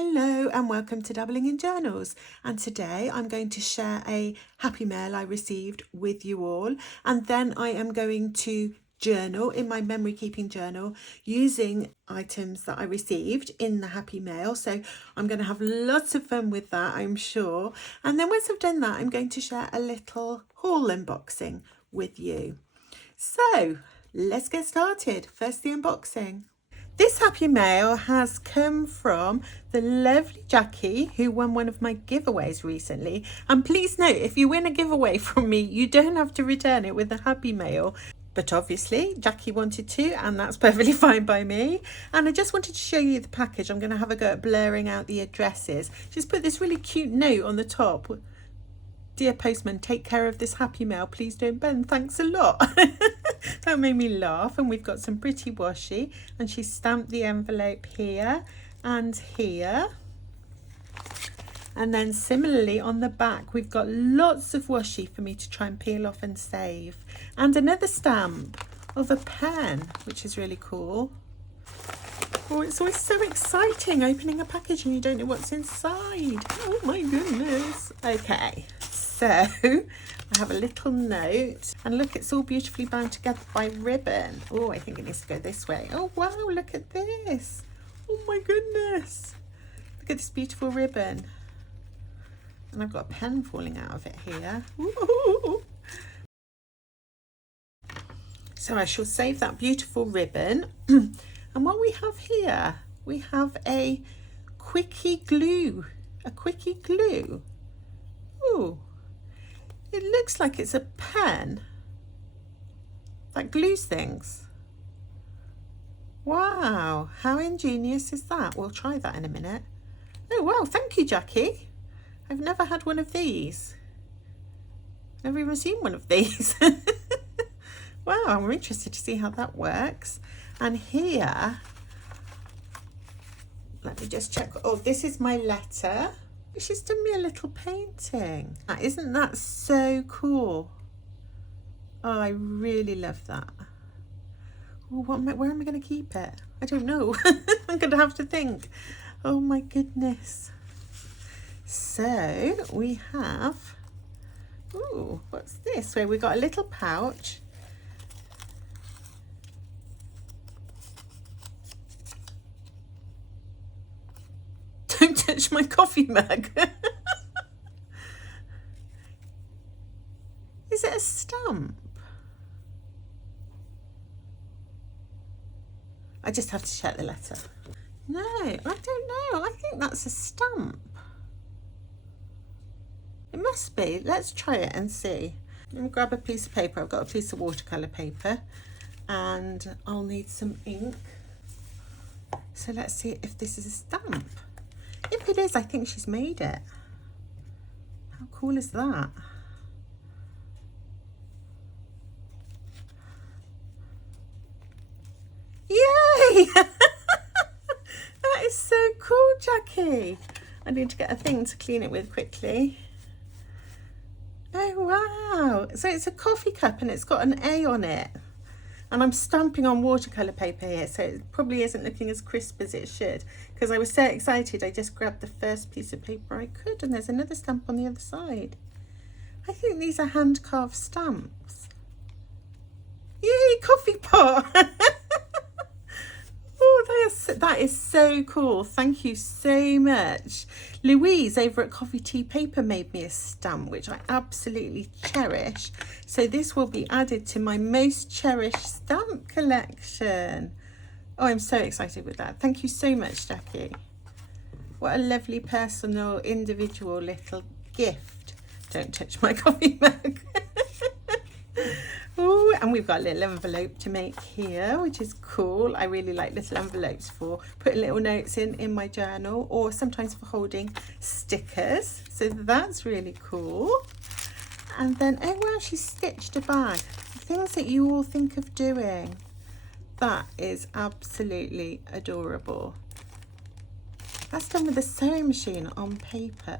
Hello and welcome to Dabbling in Journals, and today I'm going to share a happy mail I received with you all, and then I am going to journal in my memory keeping journal using items that I received in the happy mail. So I'm going to have lots of fun with that, I'm sure. And then once I've done that, I'm going to share a little haul unboxing with you. So let's get started. First, the unboxing. This happy mail has come from the lovely Jackie, who won one of my giveaways recently. And please note, if you win a giveaway from me, you don't have to return it with a happy mail. But obviously, Jackie wanted to, and that's perfectly fine by me. And I just wanted to show you the package. I'm going to have a go at blurring out the addresses. She's put this really cute note on the top. Dear postman, take care of this happy mail. Please don't burn. Thanks a lot. That made me laugh. And we've got some pretty washi. And she stamped the envelope here and here. And then similarly on the back, we've got lots of washi for me to try and peel off and save. And another stamp of a pen, which is really cool. Oh, it's always so exciting opening a package and you don't know what's inside. Oh my goodness. Okay. So I have a little note, and look, it's all beautifully bound together by ribbon. Oh, I think it needs to go this way. Oh wow, look at this. Oh my goodness. Look at this beautiful ribbon. And I've got a pen falling out of it here. Ooh. So I shall save that beautiful ribbon. And what we have here, we have a quickie glue. A quickie glue. Ooh. It looks like it's a pen that glues things. Wow, how ingenious is that? We'll try that in a minute. Oh wow, thank you, Jackie. I've never had one of these. Never even seen one of these. Wow, I'm interested to see how that works. And here, let me just check. Oh, this is my letter. She's done me a little painting. Isn't that so cool? Oh, I really love that. Oh, where am I going to keep it? I don't know. I'm going to have to think. Oh my goodness. So we have, ooh, what's this? So we've got a little pouch. Don't touch my coffee mug. Is it a stamp? I just have to check the letter. No, I don't know. I think that's a stamp. It must be. Let's try it and see. Let me grab a piece of paper. I've got a piece of watercolour paper and I'll need some ink. So let's see if this is a stamp. If it is, I think she's made it. How cool is that? Yay! That is so cool, Jackie. I need to get a thing to clean it with quickly. Oh wow, so it's a coffee cup and it's got an A on it. And I'm stamping on watercolour paper here, so it probably isn't looking as crisp as it should. Because I was so excited, I just grabbed the first piece of paper I could, and there's another stamp on the other side. I think these are hand-carved stamps. Yay, coffee pot! Oh, that is so cool. Thank you so much. Louise over at Coffee Tea Paper made me a stamp, which I absolutely cherish. So this will be added to my most cherished stamp collection. Oh, I'm so excited with that. Thank you so much, Jackie. What a lovely, personal, individual little gift. Don't touch my coffee mug. Ooh, and we've got a little envelope to make here, which is cool. I really like little envelopes for putting little notes in my journal, or sometimes for holding stickers. So that's really cool. And then, oh wow, she stitched a bag. Things that you all think of doing. That is absolutely adorable. That's done with a sewing machine on paper.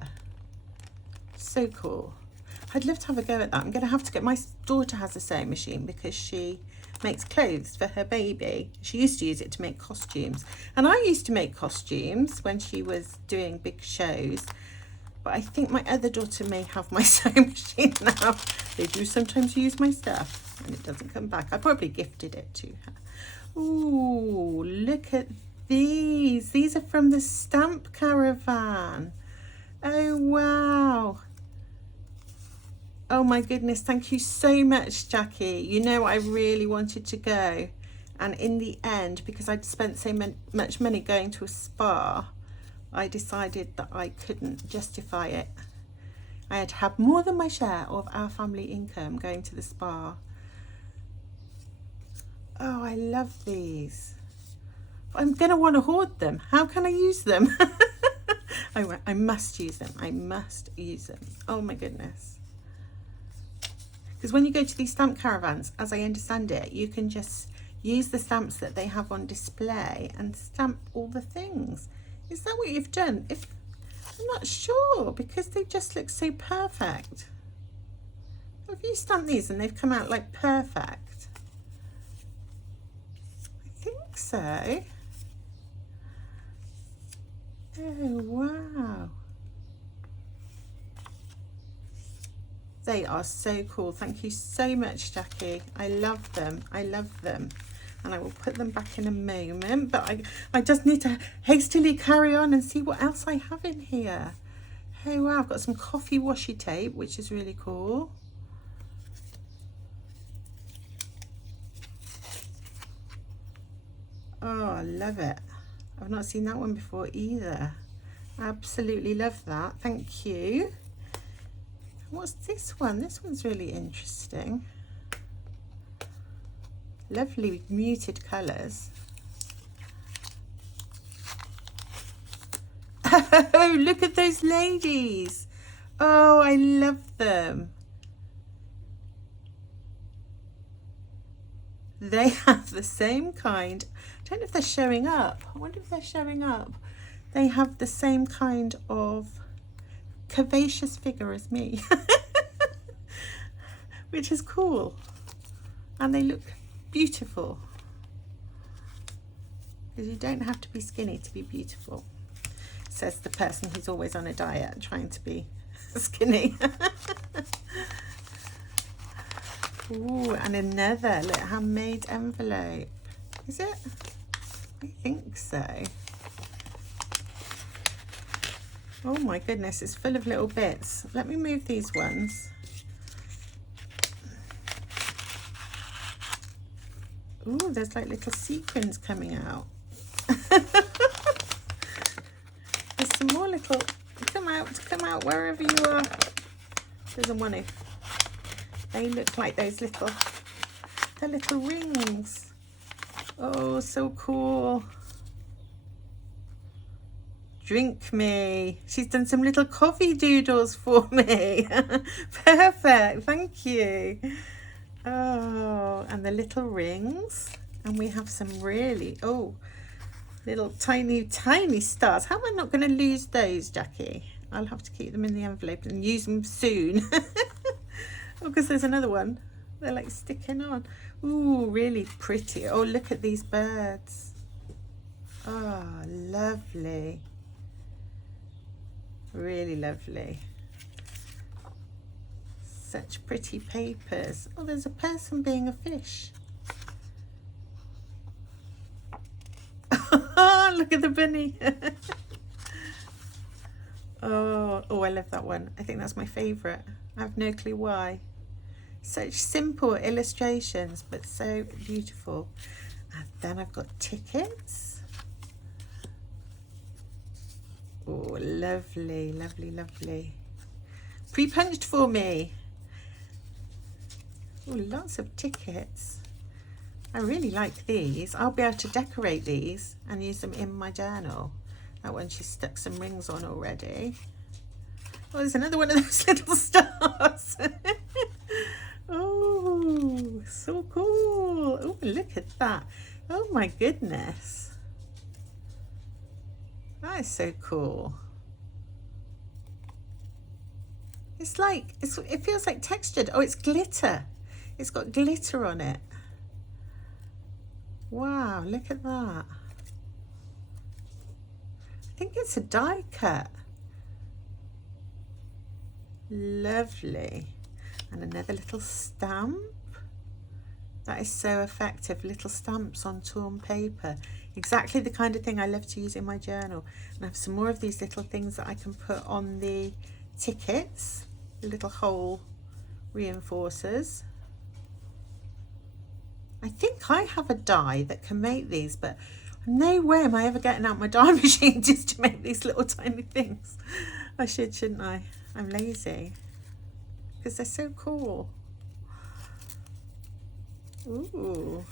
So cool. I'd love to have a go at that. I'm going to have to get, my daughter has a sewing machine because she makes clothes for her baby. She used to use it to make costumes. And I used to make costumes when she was doing big shows. But I think my other daughter may have my sewing machine now. They do sometimes use my stuff and it doesn't come back. I probably gifted it to her. Ooh, look at these. These are from the Stamp Caravan. Oh, wow. Oh my goodness, thank you so much, Jackie. You know, I really wanted to go. And in the end, because I'd spent so much money going to a spa, I decided that I couldn't justify it. I had to have more than my share of our family income going to the spa. Oh, I love these. I'm going to want to hoard them. How can I use them? I must use them. I must use them. Oh my goodness. Because when you go to these stamp caravans, as I understand it, you can just use the stamps that they have on display and stamp all the things. Is that what you've done? I'm not sure, because they just look so perfect. Have you stamped these and they've come out like perfect? I think so. Oh, wow. They are so cool. Thank you so much, Jackie. I love them. I love them. And I will put them back in a moment. But I just need to hastily carry on and see what else I have in here. Oh, wow. I've got some coffee washi tape, which is really cool. Oh, I love it. I've not seen that one before either. Absolutely love that. Thank you. What's this one? This one's really interesting. Lovely muted colours. Oh, look at those ladies. Oh, I love them. They have the same kind. I don't know if they're showing up. I wonder if they're showing up. They have the same kind of curvaceous figure as me, which is cool, and they look beautiful, because you don't have to be skinny to be beautiful, says the person who's always on a diet trying to be skinny. Ooh, and another little handmade envelope. Is it? I think so. Oh my goodness, it's full of little bits. Let me move these ones. Ooh, there's like little sequins coming out. There's some more little, come out wherever you are. There's a one if. They look like those little, the little rings. Oh, so cool. Drink me. She's done some little coffee doodles for me. Perfect, thank you. Oh, and the little rings. And we have some really, oh, little tiny stars. How am I not going to lose those, Jackie? I'll have to keep them in the envelope and use them soon. Oh, because there's another one. They're like sticking on. Ooh, really pretty. Oh, look at these birds. Oh, lovely. Really lovely. Such pretty papers. Oh, there's a person being a fish. Look at the bunny. Oh, I love that one. I think that's my favourite. I have no clue why. Such simple illustrations, but so beautiful. And then I've got tickets. Oh, lovely, lovely, lovely. Pre-punched for me. Oh, lots of tickets. I really like these. I'll be able to decorate these and use them in my journal. That one, she's stuck some rings on already. Oh, there's another one of those little stars. Oh, so cool. Oh, look at that. Oh my goodness. That is so cool. It's like, it feels like textured. Oh, it's glitter. It's got glitter on it. Wow, look at that. I think it's a die cut. Lovely. And another little stamp. That is so effective. Little stamps on torn paper. Exactly the kind of thing I love to use in my journal. And I have some more of these little things that I can put on the tickets. The little hole reinforcers. I think I have a die that can make these, but no way am I ever getting out my die machine just to make these little tiny things. I should, shouldn't I? I'm lazy. Because they're so cool. Ooh.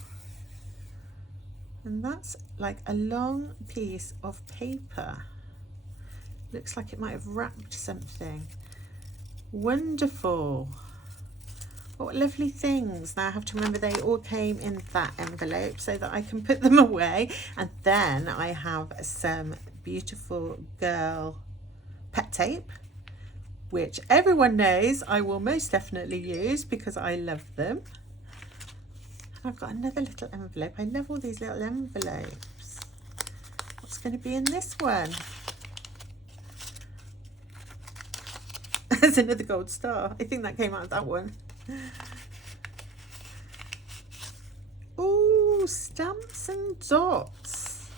And that's like a long piece of paper. Looks like it might have wrapped something. Wonderful. What lovely things. Now I have to remember they all came in that envelope so that I can put them away. And then I have some beautiful girl pet tape, which everyone knows I will most definitely use because I love them. I've got another little envelope. I love all these little envelopes. What's going to be in this one? There's another gold star. I think that came out of that one. Oh, stamps and dots.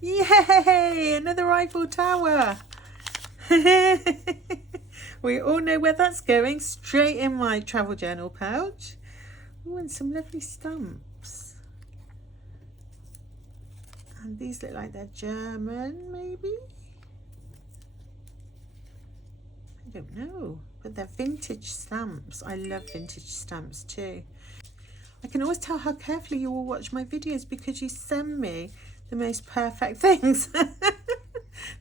Yay! Another Eiffel Tower. We all know where that's going. Straight in my travel journal pouch. Oh, and some lovely stamps. And these look like they're German, maybe? I don't know, but they're vintage stamps. I love vintage stamps too. I can always tell how carefully you all watch my videos because you send me the most perfect things.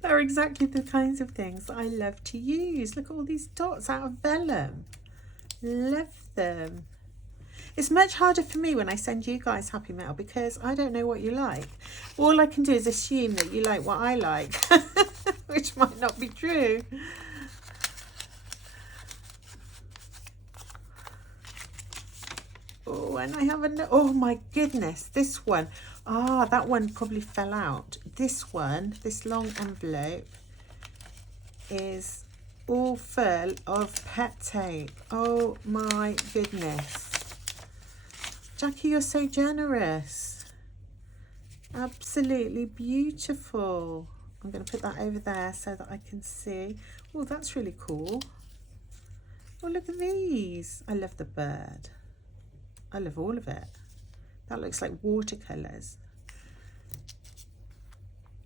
They're exactly the kinds of things I love to use. Look at all these dots out of vellum. Love them. It's much harder for me when I send you guys Happy Mail because I don't know what you like. All I can do is assume that you like what I like, which might not be true. Oh, and I have another. Oh my goodness, this one. Ah, that one probably fell out. This one, this long envelope, is all full of pet tape. Oh my goodness. Jackie, you're so generous. Absolutely beautiful. I'm going to put that over there so that I can see. Oh, that's really cool. Oh, look at these. I love the bird. I love all of it. That looks like watercolours.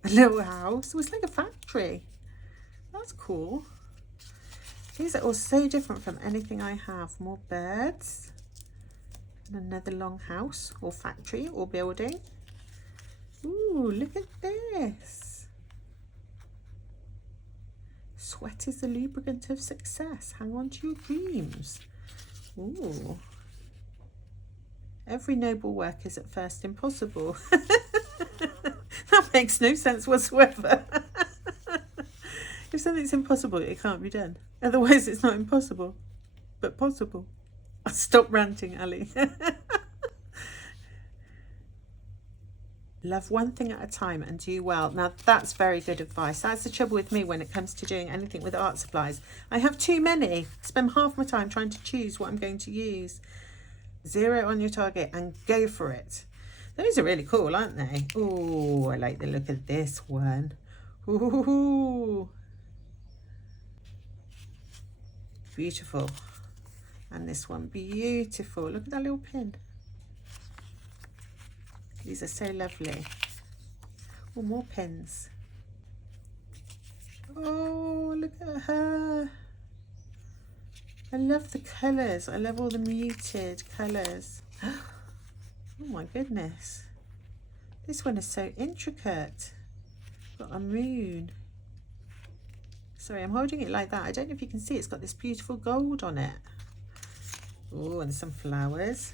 A little house. It was like a factory. That's cool. These are all so different from anything I have. More birds. And another long house or factory or building. Ooh, look at this. Sweat is the lubricant of success. Hang on to your dreams. Ooh. Every noble work is at first impossible. That makes no sense whatsoever. If something's impossible, it can't be done. Otherwise, it's not impossible, but possible. Stop ranting, Ali. Love one thing at a time and do well. Now, that's very good advice. That's the trouble with me when it comes to doing anything with art supplies. I have too many. Spend half my time trying to choose what I'm going to use. Zero on your target and go for it. Those are really cool, aren't they? Oh, I like the look of this one. Ooh. Beautiful. And this one, beautiful. Look at that little pin. These are so lovely. Oh, more pins. Oh, look at her. I love the colours. I love all the muted colours. Oh my goodness. This one is so intricate. Got a moon. Sorry, I'm holding it like that. I don't know if you can see. It's got this beautiful gold on it. Oh, and some flowers.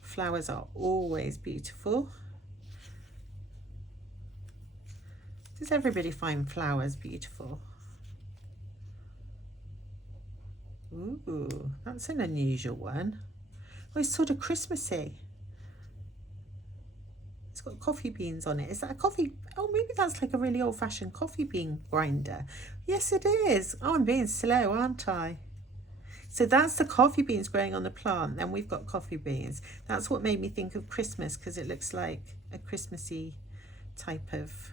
Flowers are always beautiful. Does everybody find flowers beautiful? Ooh, that's an unusual one. Oh, it's sort of Christmassy. It's got coffee beans on it. Is that a coffee? Oh, maybe that's like a really old-fashioned coffee bean grinder. Yes, it is. Oh, I'm being slow, aren't I? So that's the coffee beans growing on the plant. Then we've got coffee beans. That's what made me think of Christmas, because it looks like a Christmassy type of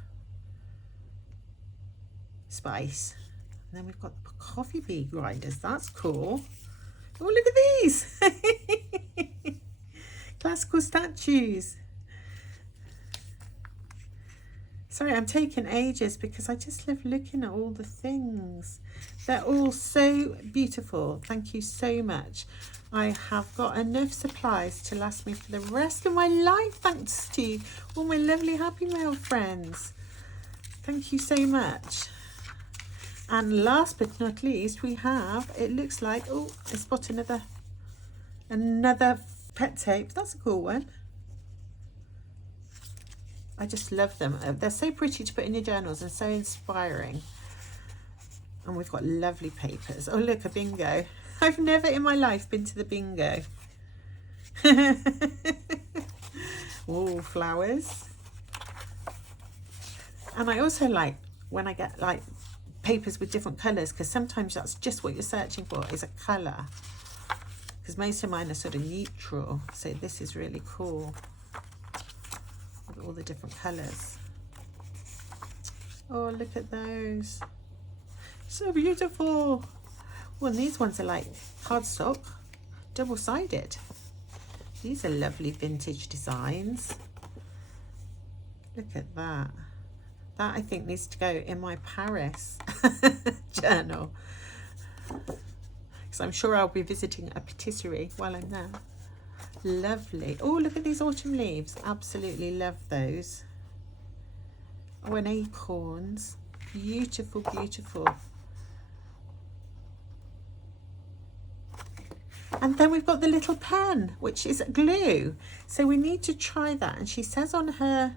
spice. And then we've got the coffee bean grinders. That's cool. Oh, look at these. Classical statues. Sorry, I'm taking ages because I just love looking at all the things. They're all so beautiful. Thank you so much. I have got enough supplies to last me for the rest of my life, thanks to all my lovely Happy Mail friends. Thank you so much. And last but not least, we have, it looks like, oh, I spot another pet tape. That's a cool one. I just love them. They're so pretty to put in your journals and so inspiring. And we've got lovely papers. Oh, look, a bingo. I've never in my life been to the bingo. Oh, flowers. And I also like when I get like papers with different colours, because sometimes that's just what you're searching for, is a colour. Because most of mine are sort of neutral. So this is really cool. All the different colours. Oh, look at those. So beautiful. Well, and these ones are like cardstock, double-sided. These are lovely vintage designs. Look at that. That I think needs to go in my Paris journal, because I'm sure I'll be visiting a patisserie while I'm there. Lovely. Oh, look at these autumn leaves. Absolutely love those. Oh, and acorns. Beautiful, beautiful. And then we've got the little pen, which is glue. So we need to try that. And she says on her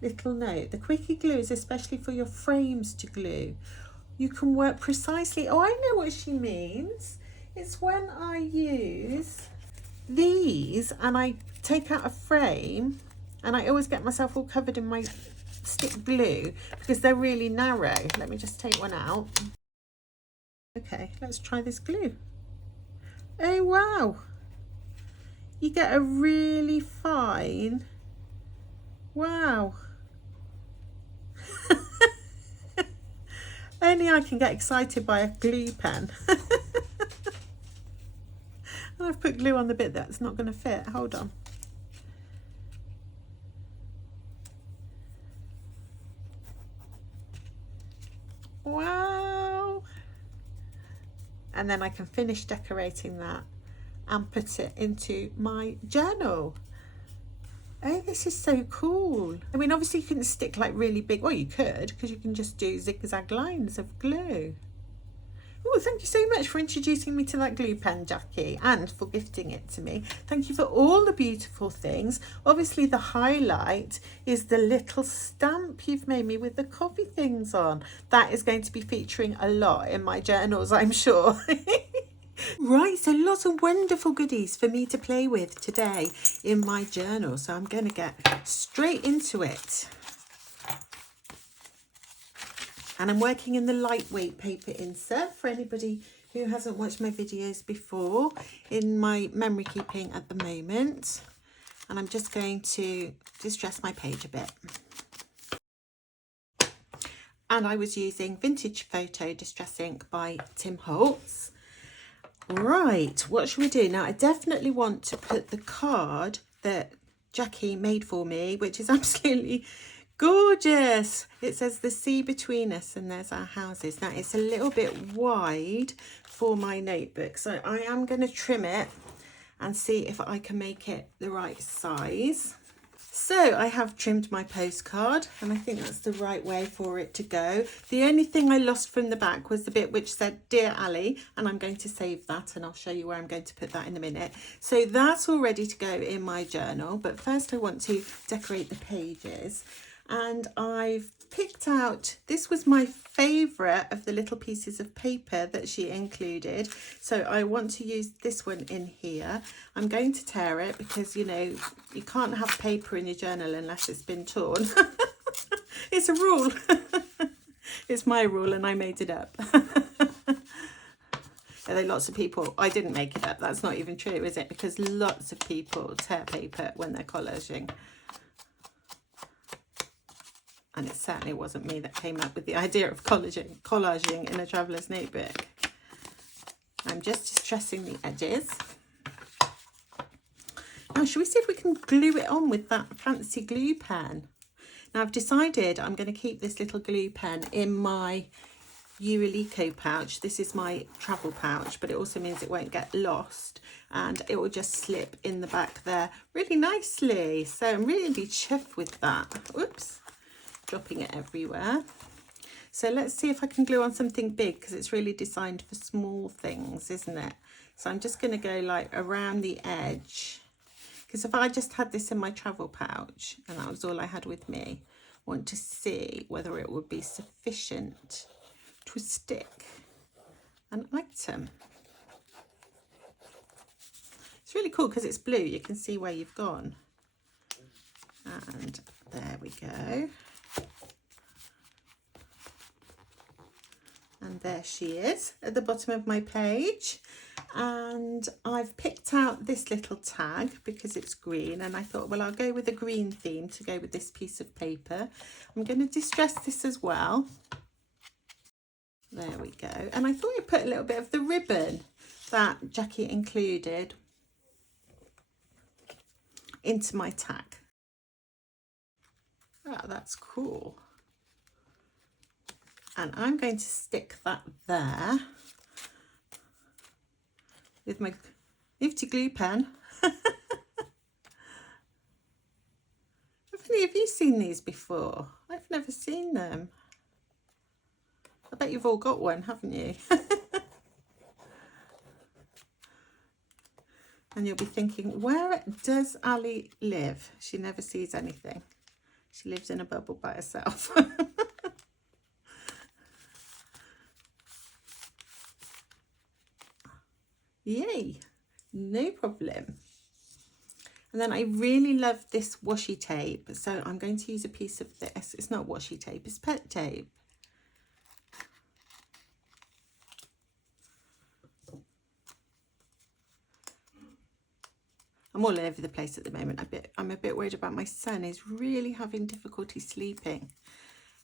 little note, the quickie glue is especially for your frames to glue. You can work precisely. Oh, I know what she means. It's when I use these and I take out a frame, and I always get myself all covered in my stick glue because they're really narrow. Let me just take one out. Okay, let's try this glue. Oh, wow. You get a really fine, wow. Only I can get excited by a glue pen. And I've put glue on the bit that's not going to fit. Hold on. Wow. And then I can finish decorating that and put it into my journal. Oh, this is so cool. I mean, obviously you couldn't stick like really big, well, you could, because you can just do zigzag lines of glue. Oh, thank you so much for introducing me to that glue pen, Jackie, and for gifting it to me. Thank you for all the beautiful things. Obviously the highlight is the little stamp you've made me with the coffee things on. That is going to be featuring a lot in my journals, I'm sure. Right, so lots of wonderful goodies for me to play with today in my journal. So I'm going to get straight into it. And I'm working in the lightweight paper insert for anybody who hasn't watched my videos before in my memory keeping at the moment. And I'm just going to distress my page a bit. And I was using Vintage Photo Distress Ink by Tim Holtz. Right, what should we do? Now, I definitely want to put the card that Jackie made for me, which is absolutely gorgeous. It says the sea between us and there's our houses. Now, it's a little bit wide for my notebook, so I am going to trim it and see if I can make it the right size. So I have trimmed my postcard, and I think that's the right way for it to go. The only thing I lost from the back was the bit which said Dear Ali, and I'm going to save that, and I'll show you where I'm going to put that in a minute. So that's all ready to go in my journal, but first I want to decorate the pages. and I've picked out, this was my favourite of the little pieces of paper that she included, so I want to use this one in here. I'm going to tear it because, you know, you can't have paper in your journal unless it's been torn. It's a rule. It's my rule and I made it up. Although lots of people, I didn't make it up, that's not even true, is it? Because lots of people tear paper when they're collaging. And it certainly wasn't me that came up with the idea of collaging in a traveller's notebook. I'm just distressing the edges. Now, shall we see if we can glue it on with that fancy glue pen? Now, I've decided I'm going to keep this little glue pen in my Eurolico pouch. This is my travel pouch, but it also means it won't get lost and it will just slip in the back there really nicely. So I'm really chuffed with that. Oops. Dropping it everywhere. So let's see if I can glue on something big, because it's really designed for small things, isn't it? So I'm just going to go like around the edge, because if I just had this in my travel pouch and that was all I had with me, I want to see whether it would be sufficient to stick an item. It's really cool because it's blue, you can see where you've gone. And there we go. And there she is at the bottom of my page. And I've picked out this little tag because it's green, and I thought, well, I'll go with a green theme to go with this piece of paper. I'm going to distress this as well. There we go. And I thought I'd put a little bit of the ribbon that Jackie included into my tag. Oh, that's cool. And I'm going to stick that there with my nifty glue pen. Have any of you seen these before? I've never seen them. I bet you've all got one, haven't you? And you'll be thinking, where does Ali live? She never sees anything. She lives in a bubble by herself. Yay, no problem. And then I really love this washi tape, so I'm going to use a piece of this. It's not washi tape, it's pet tape. I'm all over the place at the moment. I'm a bit worried about my son. He's really having difficulty sleeping,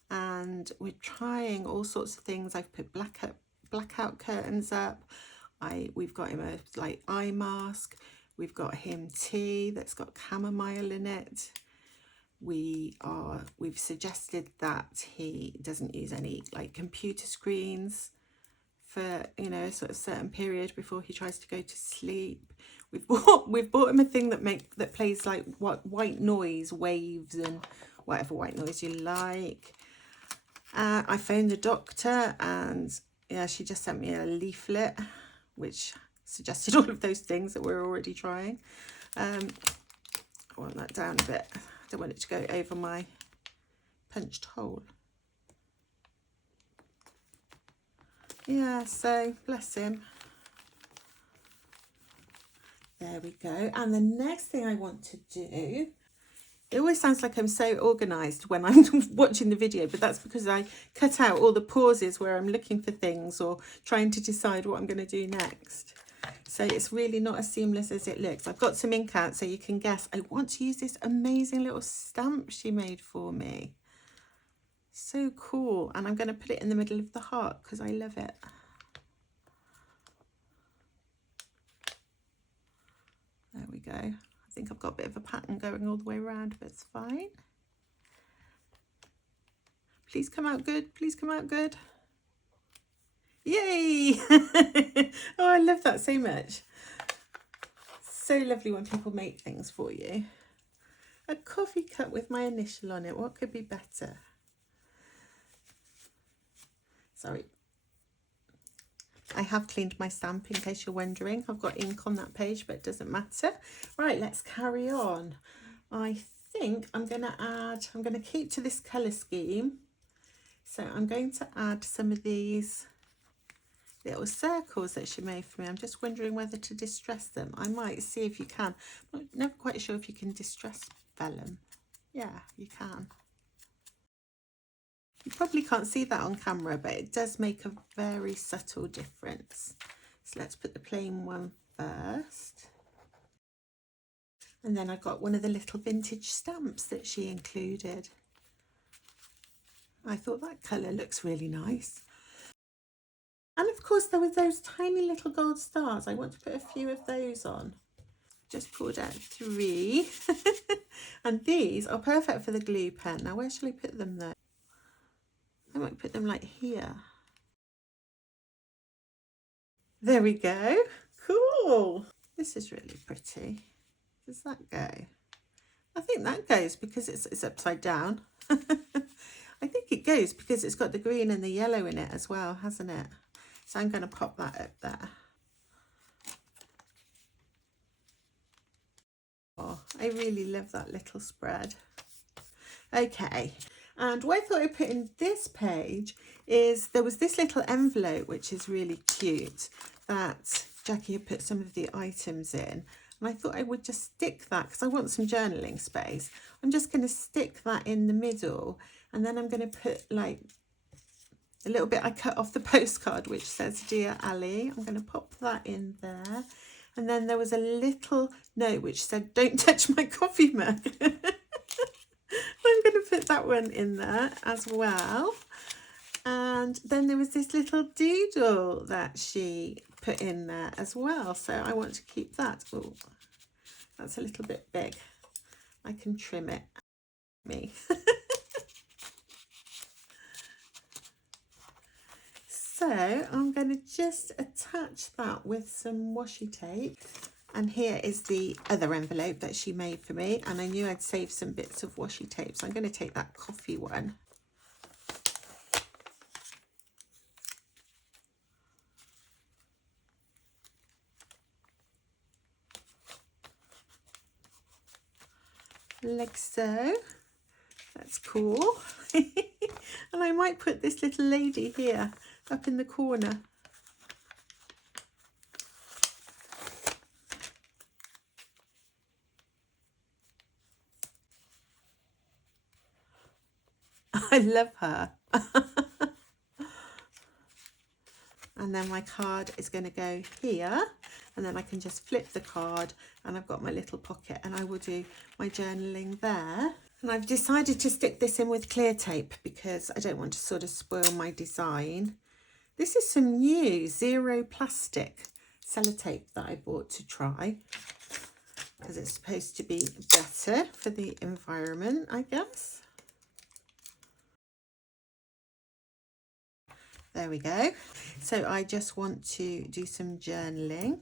and we're trying all sorts of things. I've put blackout curtains up. We've got him a like eye mask. We've got him tea that's got chamomile in it. We've suggested that he doesn't use any like computer screens for, you know, a sort of certain period before he tries to go to sleep. We've bought him a thing that plays like white noise waves and whatever white noise you like. I phoned the doctor, and yeah, she just sent me a leaflet which suggested all of those things that we're already trying. I want that down a bit. I don't want it to go over my punched hole. Yeah, so bless him. There we go. And the next thing I want to do, it always sounds like I'm so organised when I'm watching the video, but that's because I cut out all the pauses where I'm looking for things or trying to decide what I'm going to do next. So it's really not as seamless as it looks. I've got some ink out so you can guess. I want to use this amazing little stamp she made for me. So cool. And I'm going to put it in the middle of the heart because I love it. There we go. I think I've got a bit of a pattern going all the way around, but it's fine. Please come out good. Please come out good. Yay! Oh, I love that so much. So lovely when people make things for you. A coffee cup with my initial on it. What could be better? Sorry. I have cleaned my stamp in case you're wondering. I've got ink on that page, but it doesn't matter. Right, let's carry on. I think I'm going to keep to this colour scheme. So I'm going to add some of these little circles that she made for me. I'm just wondering whether to distress them. I might see if you can. I'm never quite sure if you can distress vellum. Yeah, you can. You probably can't see that on camera, but it does make a very subtle difference. So let's put the plain one first. And then I got one of the little vintage stamps that she included. I thought that colour looks really nice. And of course there were those tiny little gold stars. I want to put a few of those on. Just pulled out 3. And these are perfect for the glue pen. Now where shall I put them though? I might put them like here. There we go. Cool. This is really pretty. Does that go? I think that goes because it's upside down. I think it goes because it's got the green and the yellow in it as well, hasn't it? So I'm going to pop that up there. Oh, I really love that little spread. Okay, and what I thought I'd put in this page is there was this little envelope which is really cute that Jackie had put some of the items in, and I thought I would just stick that because I want some journaling space. I'm just going to stick that in the middle, and then I'm going to put like a little bit I cut off the postcard which says Dear Ali. I'm going to pop that in there. And then there was a little note which said, don't touch my coffee mug. I'm going to put that one in there as well. And then there was this little doodle that she put in there as well. So I want to keep that. Oh, that's a little bit big. I can trim it. Me. So I'm going to just attach that with some washi tape. And here is the other envelope that she made for me. And I knew I'd save some bits of washi tape. So I'm going to take that coffee one. Like so. That's cool. And I might put this little lady here up in the corner. I love her. And then my card is going to go here, and then I can just flip the card and I've got my little pocket, and I will do my journaling there. And I've decided to stick this in with clear tape because I don't want to sort of spoil my design. This is some new zero plastic sellotape that I bought to try because it's supposed to be better for the environment, I guess. There we go. So I just want to do some journaling.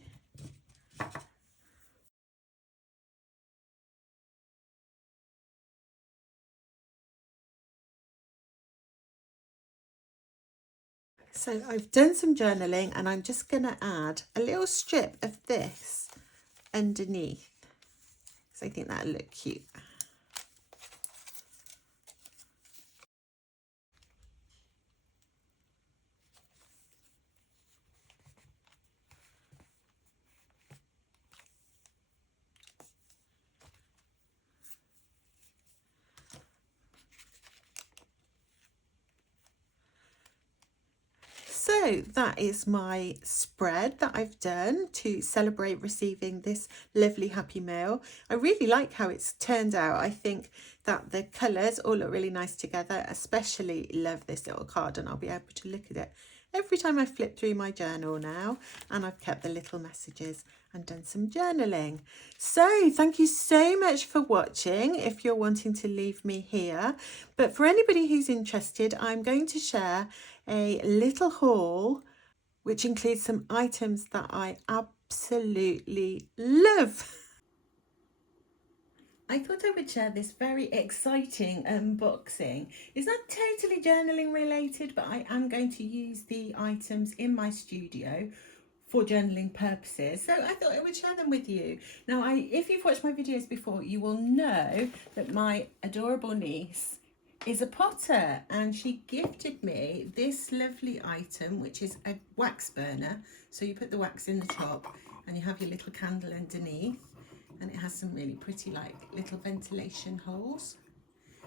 So I've done some journaling, and I'm just going to add a little strip of this underneath. So I think that'll look cute. So that is my spread that I've done to celebrate receiving this lovely happy mail. I really like how it's turned out. I think that the colours all look really nice together. Especially love this little card, and I'll be able to look at it every time I flip through my journal now. And I've kept the little messages and done some journaling. So thank you so much for watching if you're wanting to leave me here. But for anybody who's interested, I'm going to share a little haul which includes some items that I absolutely love. I thought I would share this very exciting unboxing. It's not totally journaling related, but I am going to use the items in my studio for journaling purposes. So I thought I would share them with you. Now, if you've watched my videos before, you will know that my adorable niece is a potter, and she gifted me this lovely item, which is a wax burner. So you put the wax in the top and you have your little candle underneath, and it has some really pretty like little ventilation holes.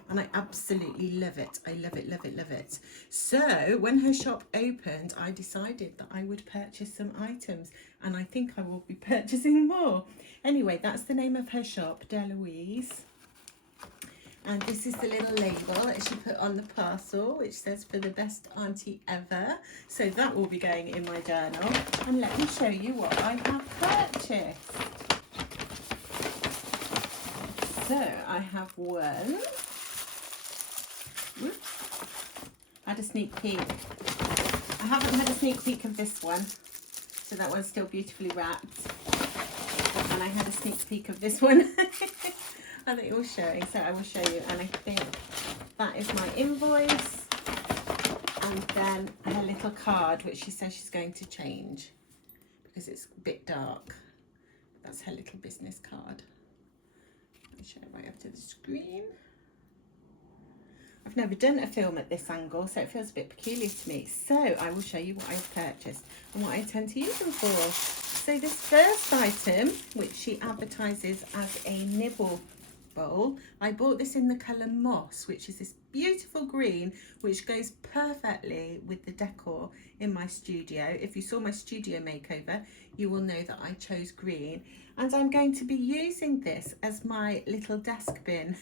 And I absolutely love it. I love it, love it, love it. So when her shop opened, I decided that I would purchase some items, and I think I will be purchasing more. Anyway, that's the name of her shop, Deloise. And this is the little label that she put on the parcel, which says "for the best auntie ever." So that will be going in my journal. And let me show you what I have purchased. So I have one. Had a sneak peek. I haven't had a sneak peek of this one, so that one's still beautifully wrapped. And I had a sneak peek of this one. I think it was showing, so I will show you. And I think that is my invoice, and then a little card which she says she's going to change because it's a bit dark. That's her little business card. Let me show it right up to the screen. I've never done a film at this angle, so it feels a bit peculiar to me. So I will show you what I've purchased and what I tend to use them for. So this first item, which she advertises as a nibble bowl, I bought this in the colour Moss, which is this beautiful green, which goes perfectly with the decor in my studio. If you saw my studio makeover, you will know that I chose green, and I'm going to be using this as my little desk bin.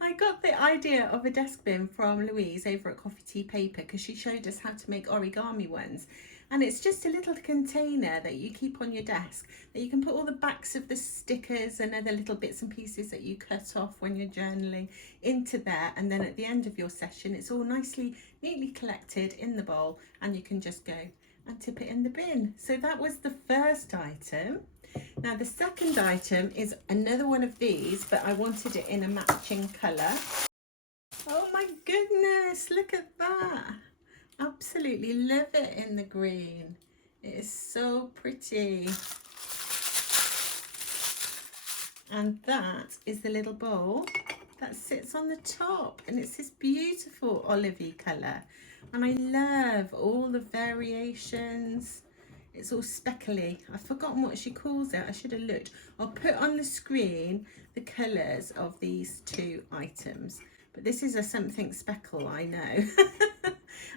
I got the idea of a desk bin from Louise over at Coffee Tea Paper because she showed us how to make origami ones. And it's just a little container that you keep on your desk that you can put all the backs of the stickers and other little bits and pieces that you cut off when you're journaling into there. And then at the end of your session, it's all neatly collected in the bowl, and you can just go and tip it in the bin. So that was the first item. Now the second item is another one of these, but I wanted it in a matching colour. Oh my goodness, look at that. Absolutely love it in the green. It is so pretty. And that is the little bowl that sits on the top, and it's this beautiful olivey colour. And I love all the variations. It's all speckly. I've forgotten what she calls it. I should have looked. I'll put on the screen the colours of these two items. But this is a something speckle, I know.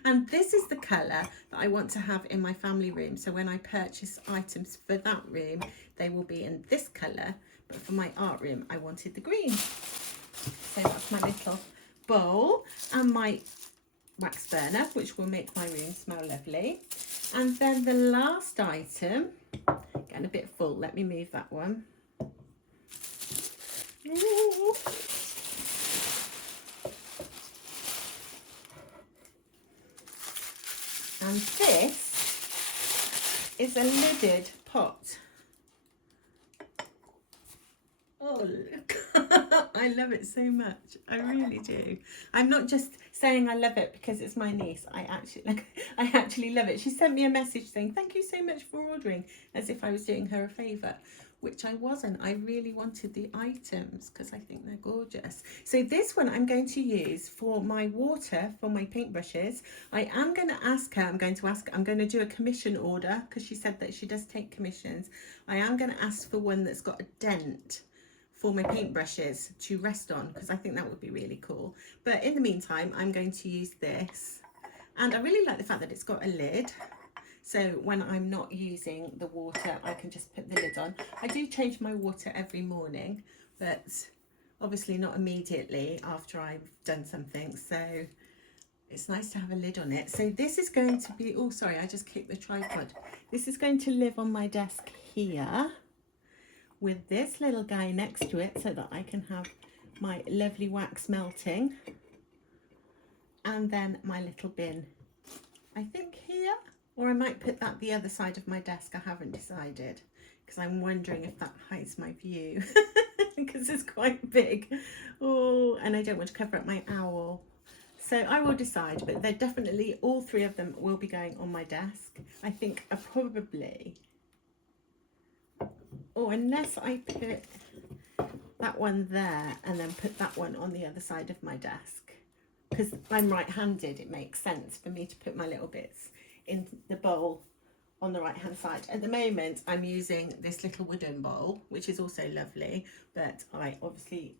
And this is the colour that I want to have in my family room. So when I purchase items for that room, they will be in this colour. But for my art room, I wanted the green. So that's my little bowl and my wax burner, which will make my room smell lovely. And then the last item, getting a bit full, let me move that one. Ooh. And this is a lidded pot. Oh, look. I love it so much. I really do. I'm not just saying I love it because it's my niece. I actually love it. She sent me a message saying, "Thank you so much for ordering," as if I was doing her a favour, which I wasn't. I really wanted the items because I think they're gorgeous. So this one I'm going to use for my water, for my paintbrushes. I am going to ask her, I'm going to do a commission order because she said that she does take commissions. I am going to ask for one that's got a dent for my paintbrushes to rest on, because I think that would be really cool. But in the meantime, I'm going to use this. And I really like the fact that it's got a lid. So when I'm not using the water, I can just put the lid on. I do change my water every morning, but obviously not immediately after I've done something. So it's nice to have a lid on it. So this is going to be, oh, sorry, I just kicked the tripod. This is going to live on my desk here, with this little guy next to it so that I can have my lovely wax melting, and then my little bin, I think here, or I might put that the other side of my desk. I haven't decided because I'm wondering if that hides my view because it's quite big. Oh, and I don't want to cover up my owl. So I will decide, but they're definitely, all three of them will be going on my desk. I think I probably, or unless I put that one there and then put that one on the other side of my desk, because I'm right-handed, it makes sense for me to put my little bits in the bowl on the right hand side. At the moment I'm using this little wooden bowl, which is also lovely, but I obviously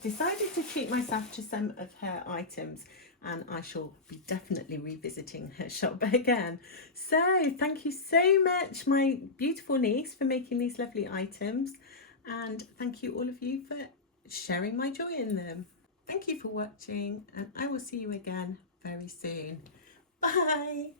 decided to treat myself to some of her items, and I shall be definitely revisiting her shop again. So thank you so much, my beautiful niece, for making these lovely items, and thank you all of you for sharing my joy in them. Thank you for watching, and I will see you again very soon. Bye.